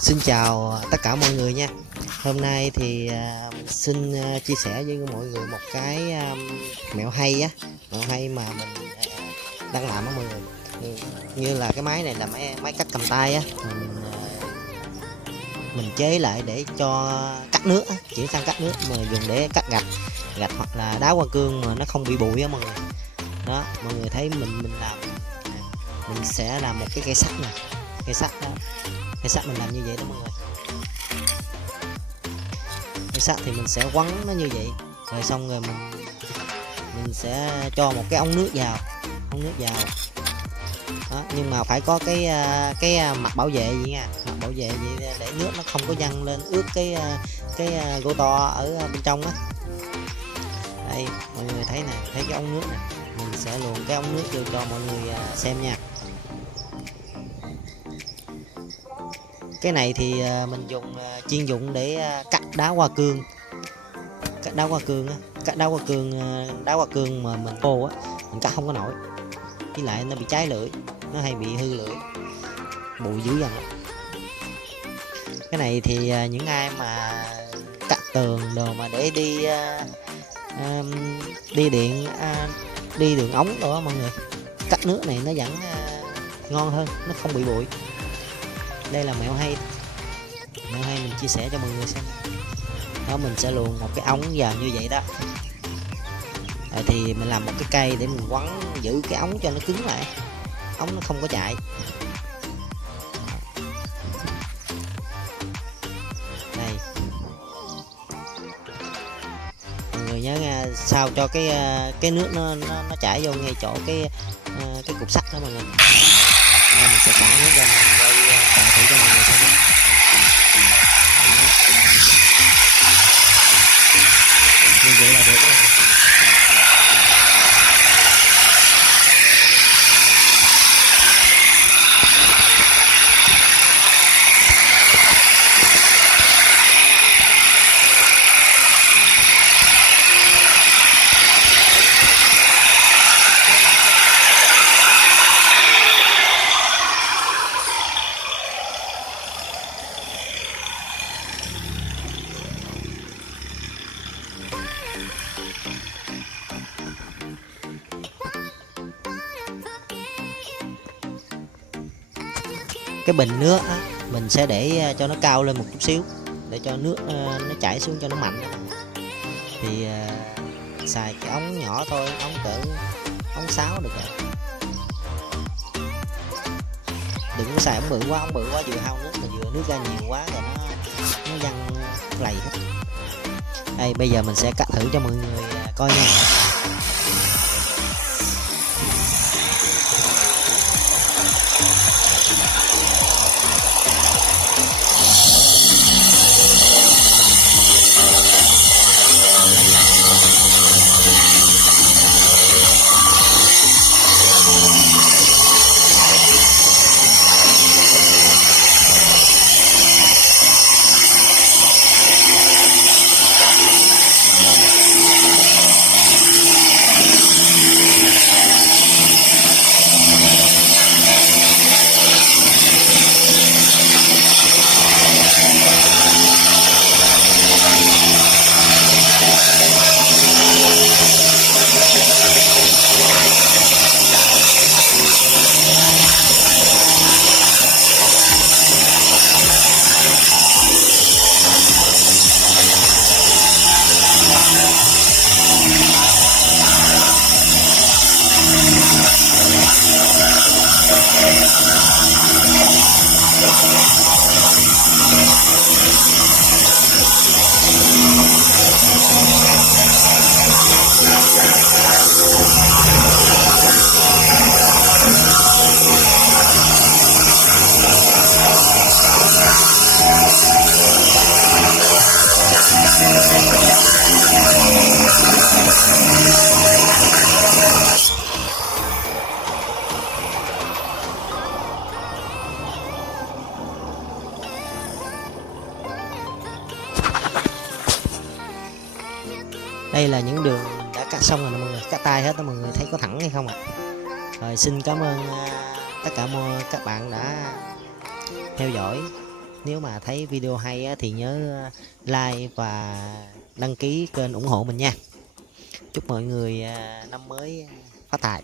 Xin chào tất cả mọi người nha. Hôm nay thì xin chia sẻ với mọi người một cái mẹo hay á, mẹo hay mà mình đang làm á mọi người. Như là cái máy này là máy cắt cầm tay á, mình chế lại để cho cắt nước á, chuyển sang cắt nước mà dùng để cắt gạch, gạch hoặc là đá hoa cương mà nó không bị bụi á mọi người. Đó, mọi người thấy mình làm, mình sẽ làm một cái cây sắt nè, cây sắt đó, cây sắt mình làm như vậy đó mọi người. Cây sắt thì mình sẽ quấn nó như vậy, rồi xong rồi mình sẽ cho một cái ống nước vào, ống nước vào đó, nhưng mà phải có cái mặt bảo vệ gì nha, mặt bảo vệ gì để nước nó không có văng lên ướt cái gỗ to ở bên trong á. Đây mọi người thấy nè, thấy cái ống nước nè, mình sẽ luồn cái ống nước vô cho mọi người xem nha. Cái này thì mình dùng chuyên dụng để cắt đá hoa cương, cắt đá hoa cương á, cắt đá hoa cương, đá hoa cương mà mình khô á mình cắt không có nổi, với lại nó bị cháy lưỡi, nó hay bị hư lưỡi, bụi dữ dằn. Cái này thì những ai mà cắt tường đồ mà để đi điện, đi đường ống đó mọi người, cắt nước này nó vẫn ngon hơn, nó không bị bụi. Đây là mẹo hay, mẹo hay mình chia sẻ cho mọi người xem. Đó, mình sẽ luồn một cái ống vào như vậy đó, rồi thì mình làm một cái cây để mình quấn giữ cái ống cho nó cứng lại, ống nó không có chạy. Đây mọi người nhớ nha, sao cho cái nước nó chảy vô ngay chỗ cái cục sắt đó mọi người. Đây, mình sẽ xả nước ra, mình quay tạo thử cho mọi người xem. Như vậy là được rồi. Cái bình nước á, mình sẽ để cho nó cao lên một chút xíu để cho nước nó chảy xuống cho nó mạnh. Thì xài cái ống nhỏ thôi, ống cỡ ống 6 được rồi, đừng có xài ống bự quá, ống bự quá vừa hao nước mà vừa nước ra nhiều quá rồi nó văng lầy hết. Đây bây giờ mình sẽ cắt thử cho mọi người coi nha. Đây là những đường mình đã cắt xong rồi nè mọi người, cắt tay hết đó mọi người, thấy có thẳng hay không ạ? Rồi xin cảm ơn tất cả các bạn đã theo dõi Nếu mà thấy video hay á, thì nhớ like và đăng ký kênh ủng hộ mình nha. Chúc mọi người năm mới phát tài.